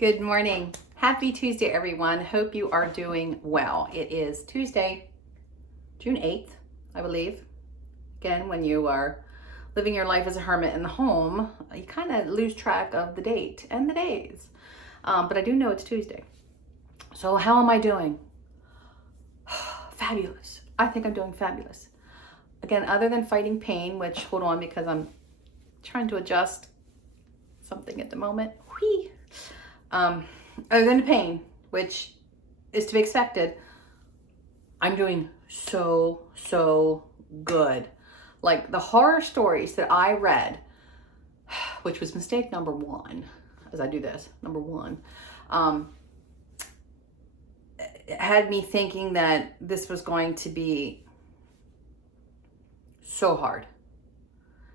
Good morning. Happy Tuesday, everyone. Hope you are doing well. It is Tuesday, June 8th, I believe. Again, when you are living your life as a hermit in the home, you kind of lose track of the date and the days. But I do know it's Tuesday. So how am I doing? Fabulous. I think I'm doing fabulous. Again, other than fighting pain, which, hold on, because I'm trying to adjust something at the moment. Whee! Other than the pain, which is to be expected, I'm doing so good. Like the horror stories that I read, which was mistake number one, as I do this, number one, had me thinking that this was going to be so hard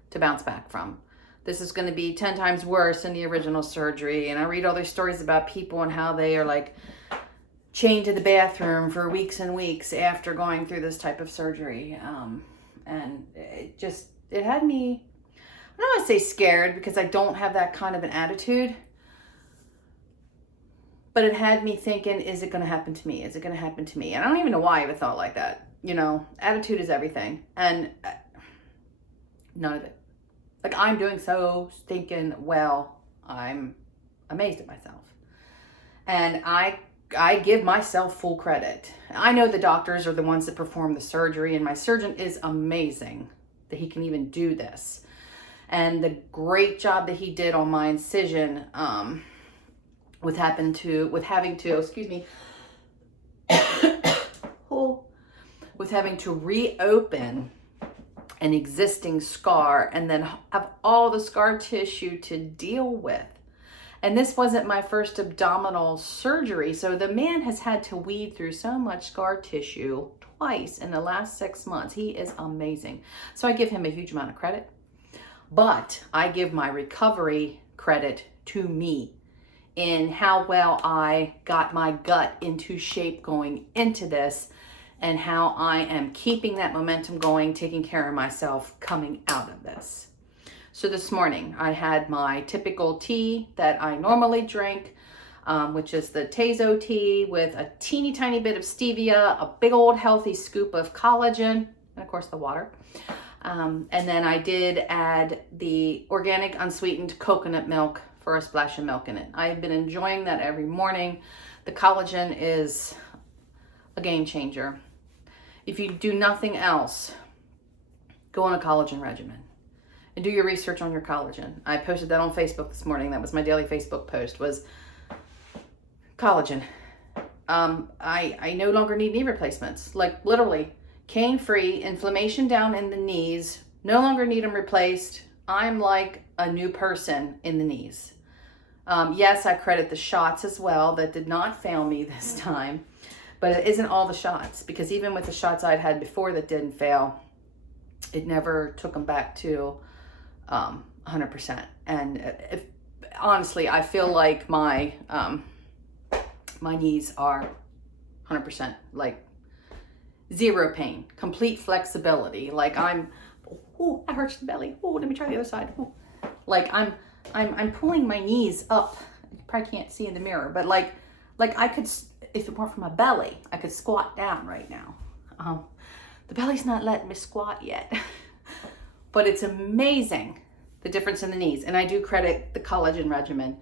to bounce back from. This is going to be 10 times worse than the original surgery. And I read all these stories about people and how they are like chained to the bathroom for weeks and weeks after going through this type of surgery. And it had me, I don't want to say scared because I don't have that kind of an attitude. But it had me thinking, is it going to happen to me? Is it going to happen to me? And I don't even know why I ever thought like that. You know, attitude is everything. And none of it. Like, I'm doing so stinking well. I'm amazed at myself. And I give myself full credit. I know the doctors are the ones that perform the surgery, and my surgeon is amazing that he can even do this. And the great job that he did on my incision, with having to reopen an existing scar and then have all the scar tissue to deal with. And this wasn't my first abdominal surgery, so the man has had to weed through so much scar tissue twice in the last 6 months. He is amazing. So I give him a huge amount of credit, but I give my recovery credit to me in how well I got my gut into shape going into this, and how I am keeping that momentum going, taking care of myself coming out of this. So this morning I had my typical tea that I normally drink, which is the Tezo tea with a teeny tiny bit of stevia, a big old healthy scoop of collagen, and of course the water. And then I did add the organic unsweetened coconut milk for a splash of milk in it. I've been enjoying that every morning. The collagen is a game changer. If you do nothing else, go on a collagen regimen and do your research on your collagen. I posted that on Facebook this morning. That was my daily Facebook post, was collagen. I no longer need knee replacements. Like literally cane free, inflammation down in the knees, no longer need them replaced. I'm like a new person in the knees. Yes, I credit the shots as well. That did not fail me this time. But it isn't all the shots, because even with the shots I'd had before that didn't fail, it never took them back to 100%. And honestly, I feel like my knees are 100%, like zero pain, complete flexibility. Like that hurts the belly. Oh, let me try the other side. Ooh. Like I'm pulling my knees up. You probably can't see in the mirror, but like I could, if it weren't for my belly, I could squat down right now. The belly's not letting me squat yet, but it's amazing the difference in the knees. And I do credit the collagen regimen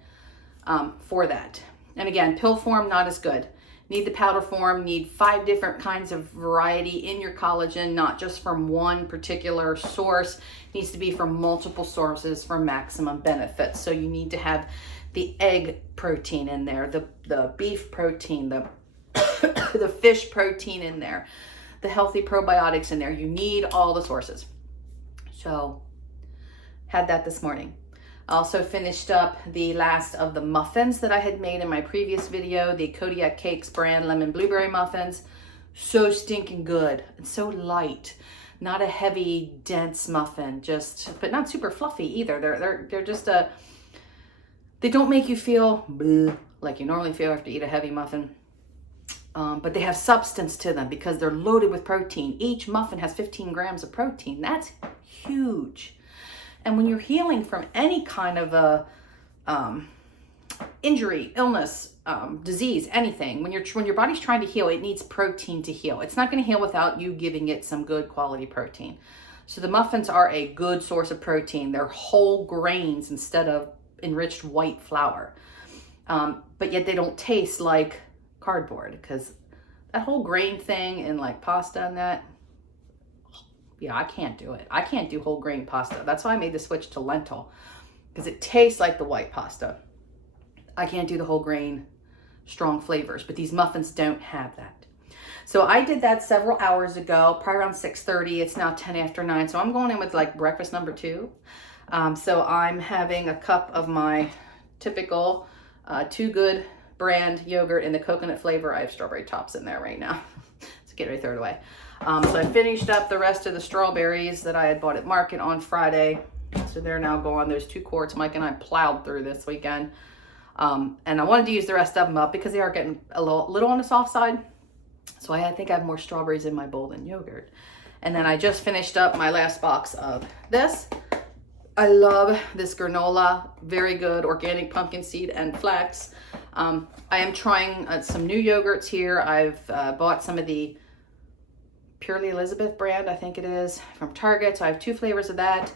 for that. And again, pill form, not as good. Need the powder form, need 5 different kinds of variety in your collagen, not just from one particular source. It needs to be from multiple sources for maximum benefits. So you need to have the egg protein in there, the beef protein, the the fish protein in there, the healthy probiotics in there. You need all the sources. So had that this morning. I also finished up the last of the muffins that I had made in my previous video, the Kodiak Cakes brand lemon blueberry muffins. So stinking good and so light. Not a heavy, dense muffin, but not super fluffy either. They're just they don't make you feel bleh, like you normally feel after you eat a heavy muffin. But they have substance to them because they're loaded with protein. Each muffin has 15 grams of protein. That's huge. And when you're healing from any kind of a injury, illness, disease, anything. When your body's trying to heal, it needs protein to heal. It's not going to heal without you giving it some good quality protein. So the muffins are a good source of protein. They're whole grains instead of enriched white flour. But yet they don't taste like cardboard, because that whole grain thing and like pasta and that, yeah, I can't do it. I can't do whole grain pasta. That's why I made the switch to lentil, because it tastes like the white pasta. I can't do the whole grain strong flavors, but these muffins don't have that. So I did that several hours ago, probably around 6:30. It's now 10 after 9. So I'm going in with like breakfast number 2. So I'm having a cup of my typical Too Good brand yogurt in the coconut flavor. I have strawberry tops in there right now. So get ready to throw it away. So I finished up the rest of the strawberries that I had bought at market on Friday. So they're now gone. There's 2 quarts Mike and I plowed through this weekend. And I wanted to use the rest of them up because they are getting a little on the soft side. So I think I have more strawberries in my bowl than yogurt. And then I just finished up my last box of this. I love this granola. Very good, organic pumpkin seed and flax. I am trying some new yogurts here. I've bought some of the Purely Elizabeth brand, I think it is, from Target. So I have 2 flavors of that.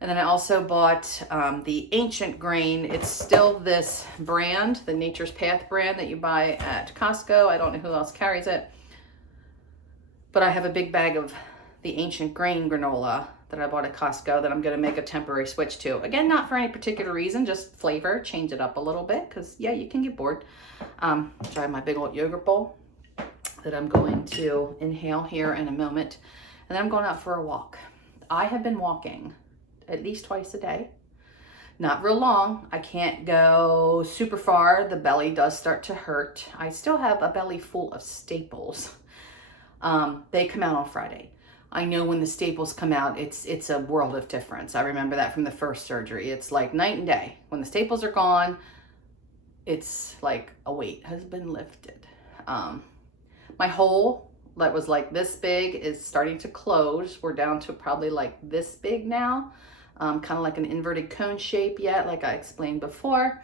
And then I also bought the Ancient Grain. It's still this brand, the Nature's Path brand that you buy at Costco. I don't know who else carries it. But I have a big bag of the Ancient Grain granola that I bought at Costco that I'm going to make a temporary switch to. Again, not for any particular reason, just flavor, change it up a little bit, because yeah, you can get bored. So I have my big old yogurt bowl that I'm going to inhale here in a moment. And then I'm going out for a walk. I have been walking at least twice a day. Not real long. I can't go super far. The belly does start to hurt. I still have a belly full of staples. They come out on Friday. I know when the staples come out, it's a world of difference. I remember that from the first surgery. It's like night and day. When the staples are gone, it's like a weight has been lifted. My hole that was like this big is starting to close. We're down to probably like this big now. Kind of like an inverted cone shape yet, like I explained before.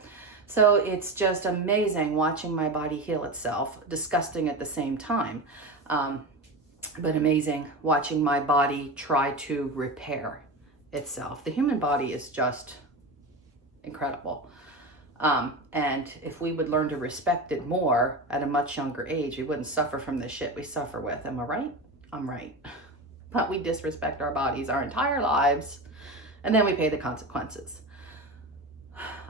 So it's just amazing watching my body heal itself. Disgusting at the same time. But amazing watching my body try to repair itself. The human body is just incredible. And if we would learn to respect it more at a much younger age, we wouldn't suffer from the shit we suffer with. Am I right? I'm right. But we disrespect our bodies our entire lives, and then we pay the consequences.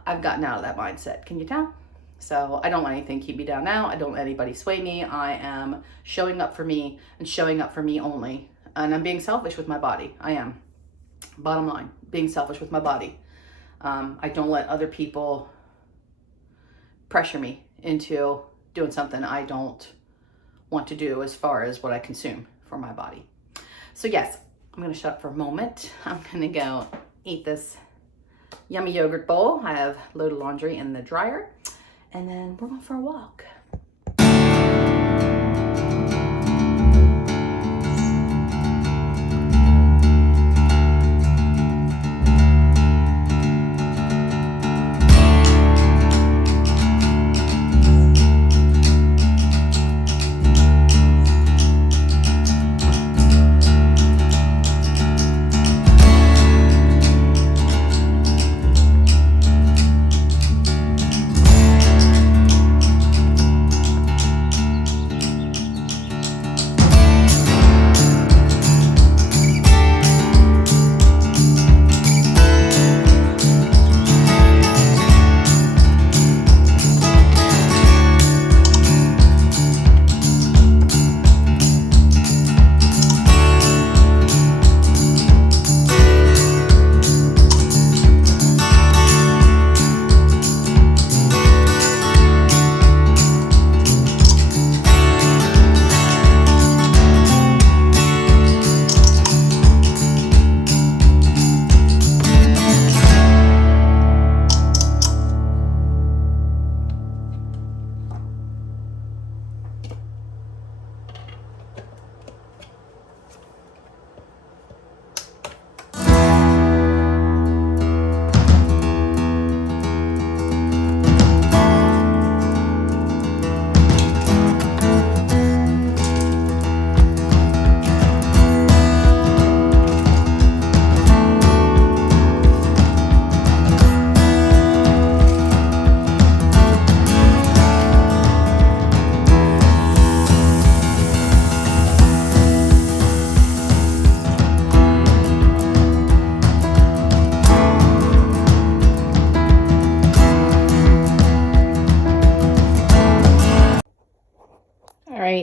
I've gotten out of that mindset. Can you tell? So I don't let anything keep me down now. I don't let anybody sway me. I am showing up for me and showing up for me only. And I'm being selfish with my body. I am. Bottom line, being selfish with my body. I don't let other people pressure me into doing something I don't want to do as far as what I consume for my body. So yes, I'm going to shut up for a moment. I'm going to go eat this yummy yogurt bowl. I have a load of laundry in the dryer. And then we're going for a walk.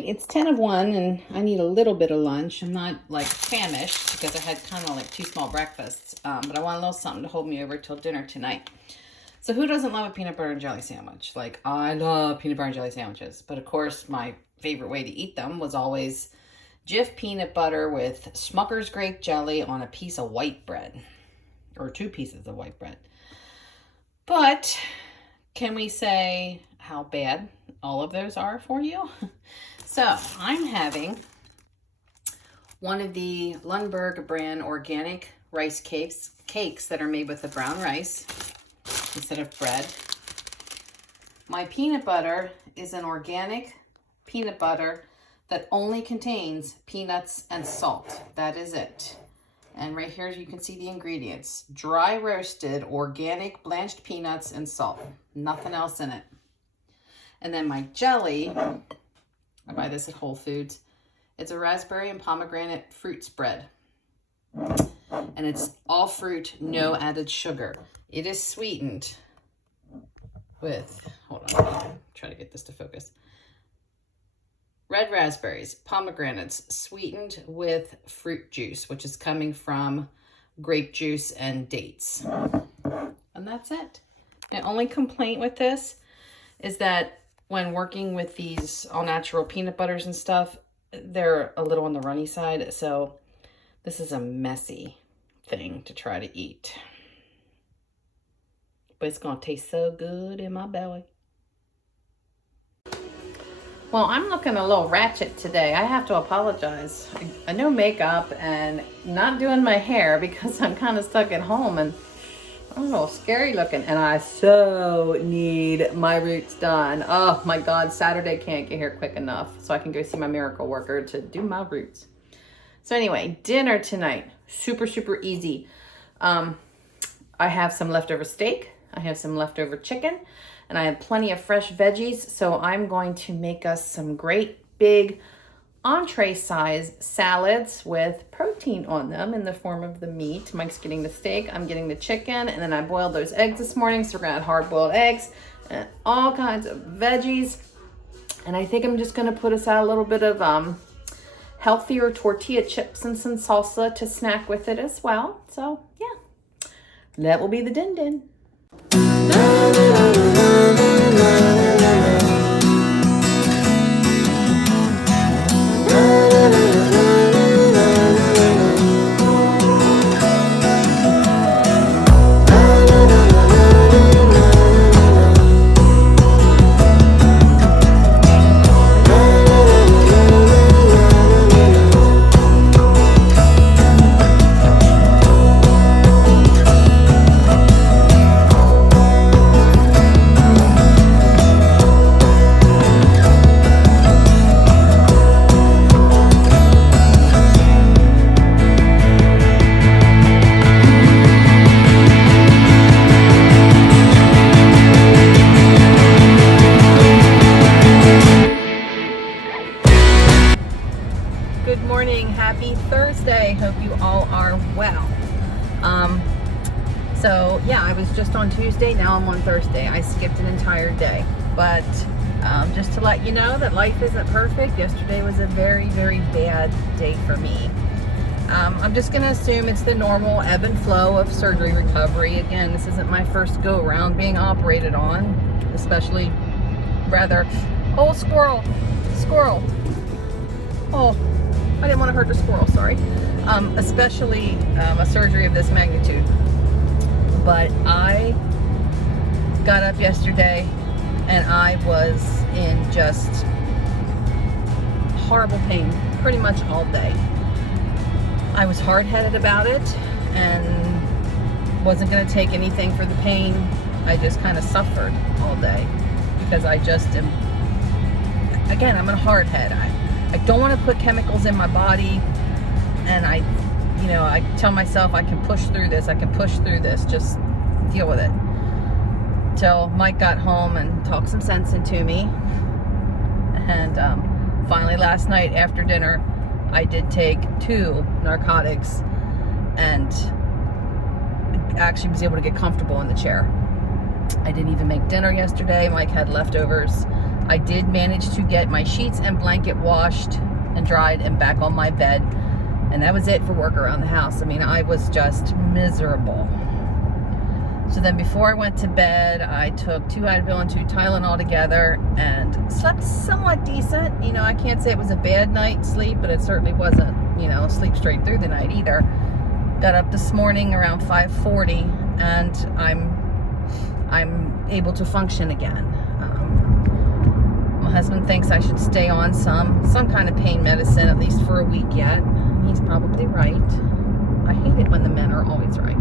it's 10 of 1 and I need a little bit of lunch. I'm not like famished because I had kind of like 2 small breakfasts, but I want a little something to hold me over till dinner tonight. So who doesn't love a peanut butter and jelly sandwich? Like, I love peanut butter and jelly sandwiches, but of course my favorite way to eat them was always Jif peanut butter with Smucker's grape jelly on a piece of white bread, or 2 pieces of white bread. But can we say how bad all of those are for you? So I'm having one of the Lundberg brand organic rice cakes that are made with the brown rice instead of bread. My peanut butter is an organic peanut butter that only contains peanuts and salt. That is it. And right here you can see the ingredients. Dry roasted organic blanched peanuts and salt. Nothing else in it. And then my jelly, I buy this at Whole Foods. It's a raspberry and pomegranate fruit spread. And it's all fruit, no added sugar. It is sweetened with, hold on, try to get this to focus. Red raspberries, pomegranates, sweetened with fruit juice, which is coming from grape juice and dates. And that's it. My only complaint with this is that when working with these all-natural peanut butters and stuff, they're a little on the runny side. So this is a messy thing to try to eat. But it's going to taste so good in my belly. Well, I'm looking a little ratchet today. I have to apologize. I no makeup and not doing my hair because I'm kind of stuck at home and I'm a little scary looking. And I so need my roots done. Oh my God, Saturday can't get here quick enough so I can go see my miracle worker to do my roots. So anyway, dinner tonight, super, super easy. I have some leftover steak. I have some leftover chicken. And I have plenty of fresh veggies, so I'm going to make us some great big entree size salads with protein on them in the form of the meat. Mike's getting the steak, I'm getting the chicken, and then I boiled those eggs this morning, so we're gonna have hard-boiled eggs and all kinds of veggies. And I think I'm just gonna put aside a little bit of healthier tortilla chips and some salsa to snack with it as well. So yeah, that will be the din-din. Happy Thursday. Hope you all are well. So yeah, I was just on Tuesday, now I'm on Thursday. I skipped an entire day, but just to let you know that life isn't perfect. Yesterday was a very, very bad day for me. I'm just gonna assume it's the normal ebb and flow of surgery recovery. Again, this isn't my first go around being operated on, especially rather, oh, squirrel, oh, I didn't want to hurt the squirrel, sorry. Especially a surgery of this magnitude. But I got up yesterday and I was in just horrible pain pretty much all day. I was hard-headed about it and wasn't going to take anything for the pain. I just kind of suffered all day because I just am, again, I'm a hard head. I don't want to put chemicals in my body, and I tell myself I can push through this, just deal with it. Till Mike got home and talked some sense into me, and finally last night after dinner, I did take 2 narcotics and actually was able to get comfortable in the chair. I didn't even make dinner yesterday. Mike had leftovers I did manage to get my sheets and blanket washed and dried and back on my bed. And that was it for work around the house. I mean, I was just miserable. So then before I went to bed, I took 2 Advil and 2 Tylenol together and slept somewhat decent. You know, I can't say it was a bad night's sleep, but it certainly wasn't, you know, sleep straight through the night either. Got up this morning around 5:40 and I'm able to function again. My husband thinks I should stay on some kind of pain medicine at least for a week yet. He's probably right. I hate it when the men are always right.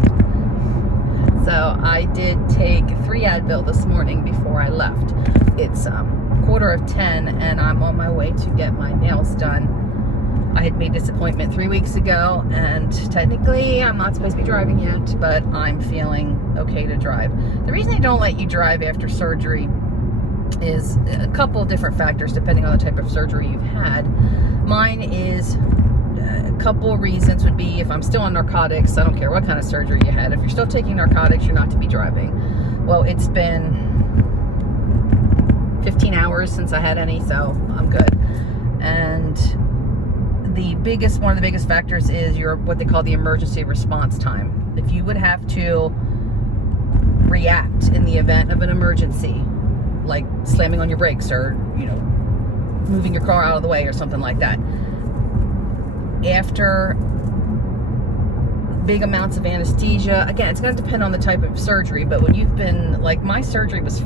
So I did take 3 Advil this morning before I left. It's 9:45 and I'm on my way to get my nails done. I had made this appointment 3 weeks ago, and technically I'm not supposed to be driving yet, but I'm feeling okay to drive. The reason they don't let you drive after surgery is a couple of different factors depending on the type of surgery you've had. Mine is a couple of reasons would be if I'm still on narcotics. I don't care what kind of surgery you had. If you're still taking narcotics, you're not to be driving. Well, it's been 15 hours since I had any, so I'm good. And one of the biggest factors is your what they call the emergency response time. If you would have to react in the event of an emergency, like slamming on your brakes or, you know, moving your car out of the way or something like that, after big amounts of anesthesia, again, it's going to depend on the type of surgery, but when you've been, like my surgery was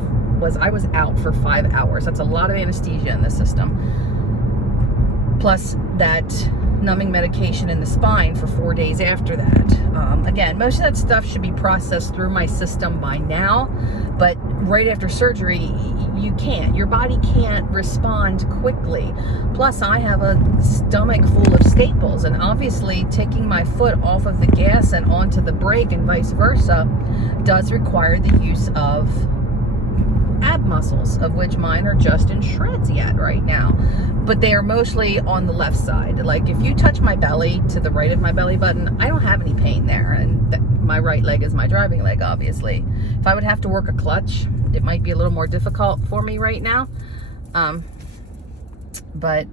I was out for 5 hours. That's a lot of anesthesia in the system. Plus that numbing medication in the spine for 4 days after that. Again, most of that stuff should be processed through my system by now, but right after surgery, you can't. Your body can't respond quickly. Plus, I have a stomach full of staples, and obviously taking my foot off of the gas and onto the brake and vice versa does require the use of ab muscles, of which mine are just in shreds yet right now, but they are mostly on the left side. Like if you touch my belly to the right of my belly button, I don't have any pain there, and my right leg is my driving leg, obviously. If I would have to work a clutch, it might be a little more difficult for me right now, but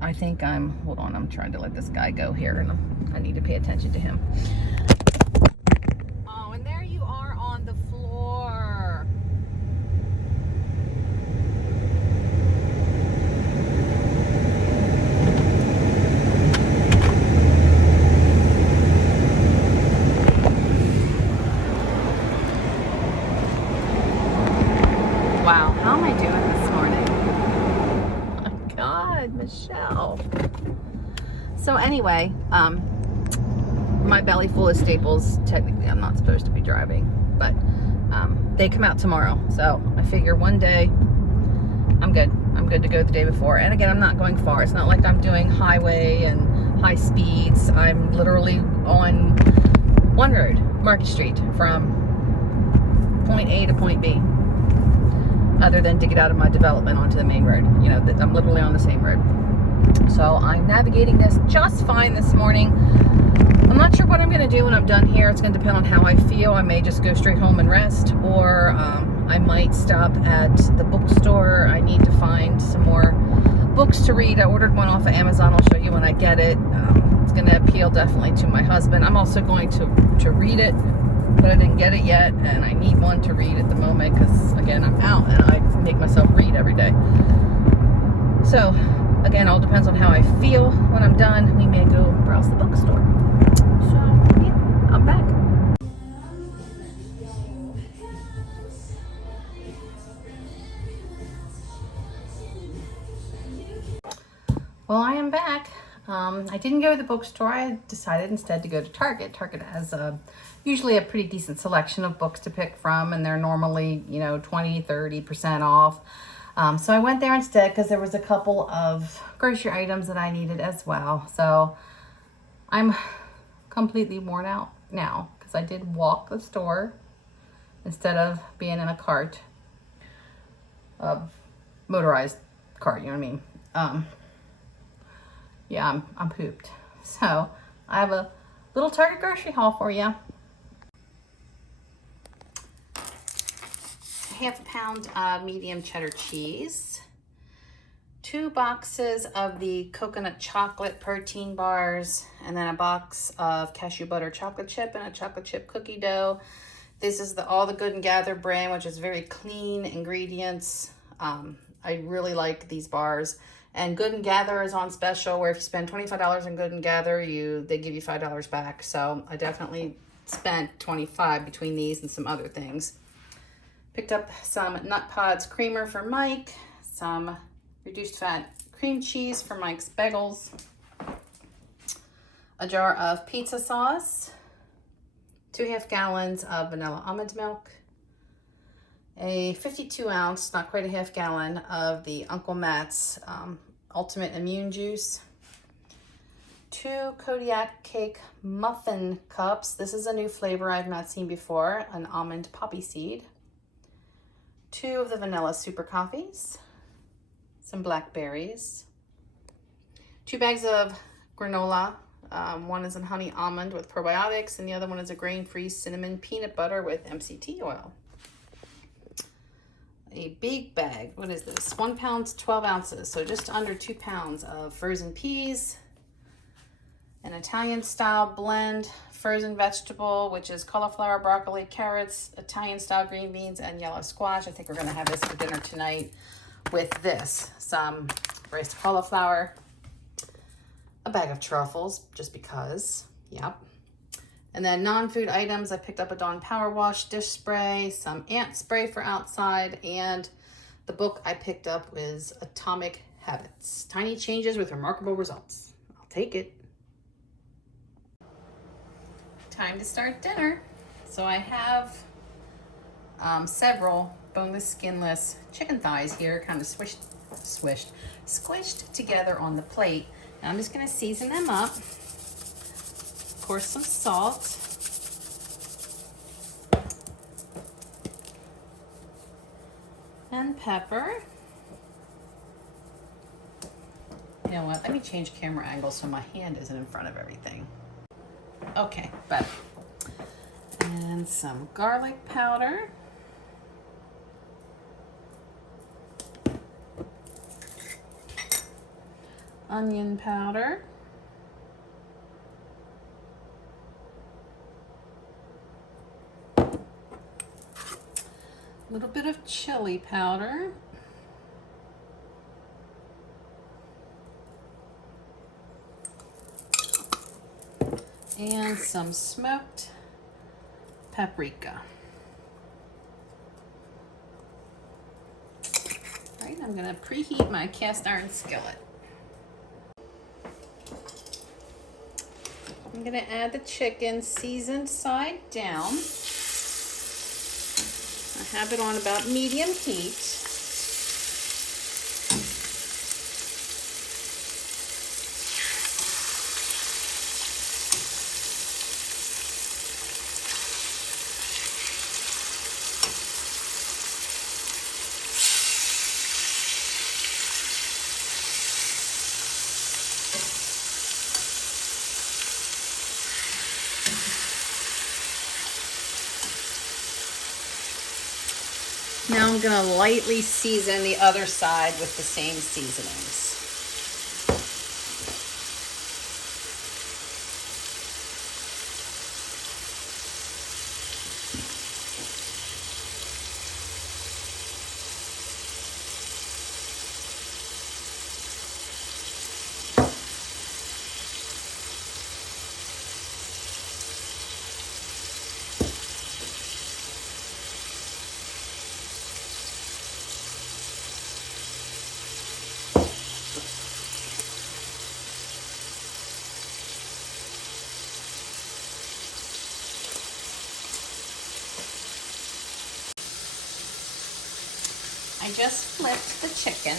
I think hold on, I'm trying to let this guy go here, and I need to pay attention to him. Oh, and there you are on the floor. Wow, how am I doing this morning? Oh my God, Michelle. So anyway, my belly full of staples. Technically, I'm not supposed to be driving, but they come out tomorrow. So I figure one day I'm good. I'm good to go the day before. And again, I'm not going far. It's not like I'm doing highway and high speeds. I'm literally on one road, Market Street, from point A to point B. Other than to get out of my development onto the main road. You know, I'm literally on the same road. So I'm navigating this just fine this morning. I'm not sure what I'm going to do when I'm done here. It's going to depend on how I feel. I may just go straight home and rest, or I might stop at the bookstore. I need to find some more books to read. I ordered one off of Amazon. I'll show you when I get it. It's going to appeal definitely to my husband. I'm also going to read it, but I didn't get it yet, and I need one to read at the moment because, again, I'm out and I make myself read every day. So, again, all depends on how I feel when I'm done. We may go browse the bookstore. So, yeah, I'm back. Well, I am back. I didn't go to the bookstore. I decided instead to go to Target. Target has usually a pretty decent selection of books to pick from, and they're normally, 20-30% off. So I went there instead because there was a couple of grocery items that I needed as well. So I'm completely worn out now because I did walk the store instead of being in a cart, motorized cart, you know what I mean? Yeah, I'm pooped. So I have a little Target grocery haul for you. half a pound of medium cheddar cheese, 2 boxes of the coconut chocolate protein bars, and then a box of cashew butter chocolate chip and a chocolate chip cookie dough. This is the All the Good and Gather brand, which is very clean ingredients. I really like these bars. And Good and Gather is on special, where if you spend $25 on Good and Gather, they give you $5 back. So I definitely spent $25 between these and some other things. Picked up some Nut Pods creamer for Mike, some reduced fat cream cheese for Mike's bagels, a jar of pizza sauce, 2.5 gallons of vanilla almond milk, a 52-ounce, not quite a half gallon, of the Uncle Matt's Ultimate Immune Juice, 2 Kodiak Cake Muffin Cups. This is a new flavor I've not seen before, an almond poppy seed, 2 of the vanilla super coffees, some blackberries, 2 bags of granola. One is a honey almond with probiotics, and the other one is a grain-free cinnamon peanut butter with MCT oil. A big bag, what is this? 1 pound, 12 ounces, so just under 2 pounds of frozen peas, an Italian-style blend frozen vegetable, which is cauliflower, broccoli, carrots, Italian-style green beans, and yellow squash. I think we're gonna have this for dinner tonight with this. Some braised cauliflower, a bag of truffles, just because, yep. And then non-food items, I picked up a Dawn Power Wash dish spray, some ant spray for outside, and the book I picked up was Atomic Habits, Tiny Changes with Remarkable Results. I'll take it. Time to start dinner. So I have several boneless, skinless chicken thighs here, kind of squished together on the plate. Now I'm just gonna season them up. Of course, some salt. And pepper. You know what, let me change camera angle so my hand isn't in front of everything. Okay, better. And some garlic powder. Onion powder. A little bit of chili powder. And some smoked paprika. All right, I'm gonna preheat my cast iron skillet. I'm gonna add the chicken seasoned side down. I have it on about medium heat. Now I'm going to lightly season the other side with the same seasonings. I just flipped the chicken.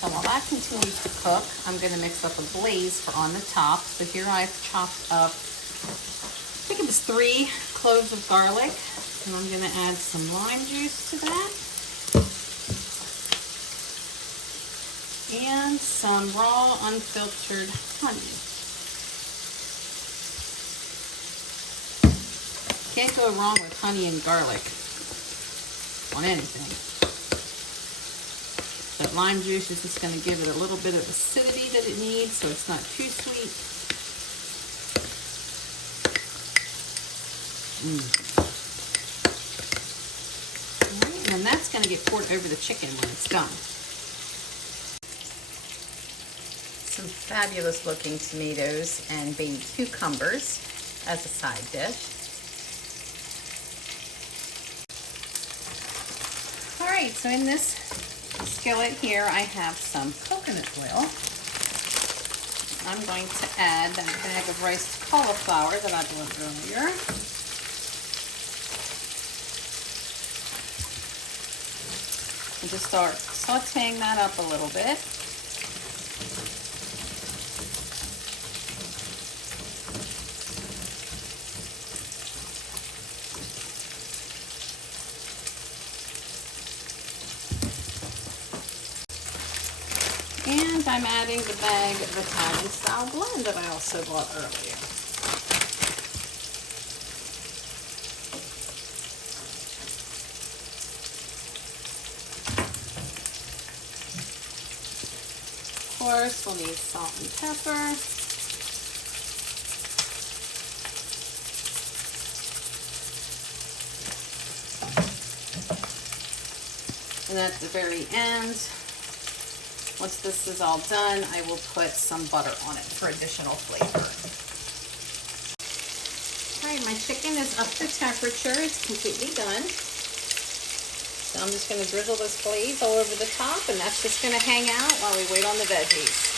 So while that continues to cook, I'm going to mix up a glaze for on the top. So here I've chopped up, I think it was 3 cloves of garlic, and I'm going to add some lime juice to that. And some raw unfiltered honey. Can't go wrong with honey and garlic on anything. That lime juice is just going to give it a little bit of acidity that it needs, so it's not too sweet. All right, and then that's going to get poured over the chicken when it's done. Some fabulous looking tomatoes and baby cucumbers as a side dish. All right, so in this skillet here, I have some coconut oil. I'm going to add that bag of riced cauliflower that I boiled earlier. And just start sauteing that up a little bit. And I'm adding the bag of Italian style blend that I also bought earlier. Of course, we'll need salt and pepper. And at the very end, once this is all done, I will put some butter on it for additional flavor. All right, my chicken is up to temperature. It's completely done. So I'm just gonna drizzle this glaze all over the top, and that's just gonna hang out while we wait on the veggies.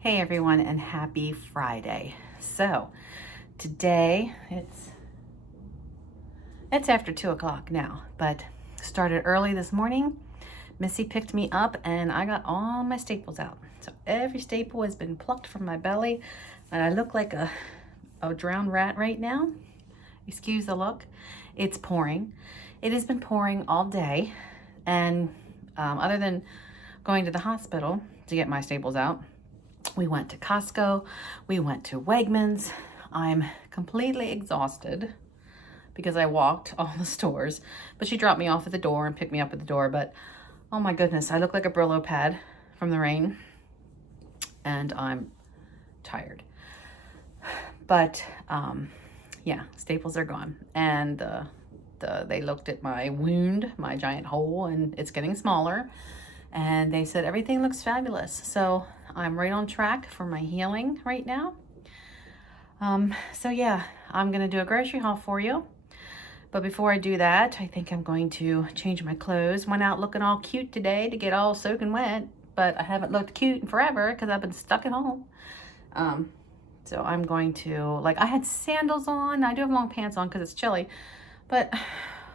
Hey everyone, and happy Friday. So today it's after 2 o'clock now, but started early this morning. Missy picked me up and I got all my staples out. So every staple has been plucked from my belly, and I look like a drowned rat right now. Excuse the look. It's pouring. It has been pouring all day, and other than going to the hospital to get my staples out, we went to Costco, we went to Wegmans. I'm completely exhausted because I walked all the stores, but she dropped me off at the door and picked me up at the door. But oh my goodness, I look like a Brillo pad from the rain, and I'm tired. But yeah, staples are gone, and they looked at my wound, my giant hole, and it's getting smaller, and they said everything looks fabulous. So I'm right on track for my healing right now. So yeah, I'm gonna do a grocery haul for you. But before I do that, I think I'm going to change my clothes. Went out looking all cute today to get all soaking wet, but I haven't looked cute in forever because I've been stuck at home. So I'm going to, like, I had sandals on. I do have long pants on because it's chilly, but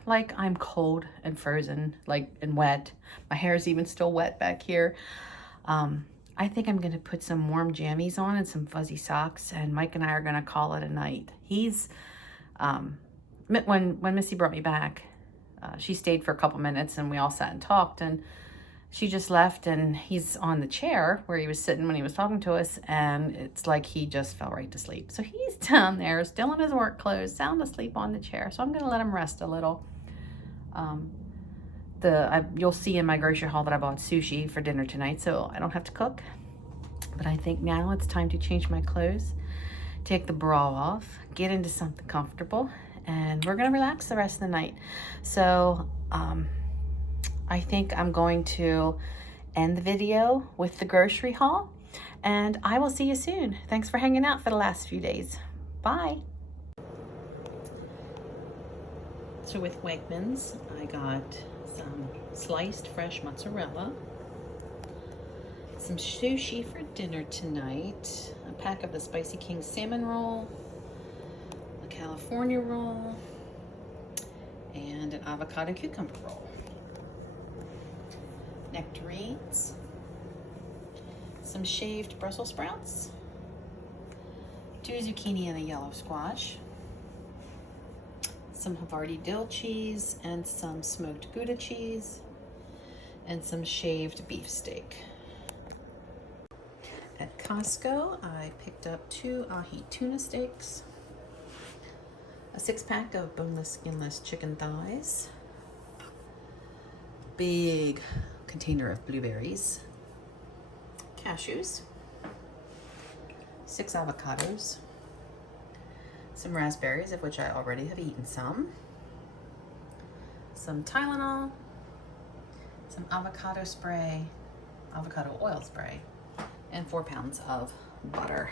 like I'm cold and frozen, like, and wet. My hair is even still wet back here. I think I'm gonna put some warm jammies on and some fuzzy socks, and Mike and I are gonna call it a night. He's, when Missy brought me back, she stayed for a couple minutes and we all sat and talked, and she just left, and he's on the chair where he was sitting when he was talking to us, and it's like he just fell right to sleep. So he's down there still in his work clothes, sound asleep on the chair. So I'm gonna let him rest a little. You'll see in my grocery haul that I bought sushi for dinner tonight, so I don't have to cook. But I think now it's time to change my clothes, take the bra off, get into something comfortable, and we're gonna relax the rest of the night. So I think I'm going to end the video with the grocery haul, and I will see you soon. Thanks for hanging out for the last few days. Bye. So with Wegmans, I got some sliced fresh mozzarella, some sushi for dinner tonight, a pack of the Spicy King salmon roll, a California roll, and an avocado cucumber roll. Nectarines, some shaved Brussels sprouts, 2 zucchini and a yellow squash, some Havarti dill cheese and some smoked Gouda cheese, and some shaved beef steak. At Costco, I picked up 2 ahi tuna steaks, a 6-pack of boneless, skinless chicken thighs, big container of blueberries, cashews, 6 avocados, some raspberries, of which I already have eaten some Tylenol, some avocado spray, avocado oil spray, and 4 pounds of butter.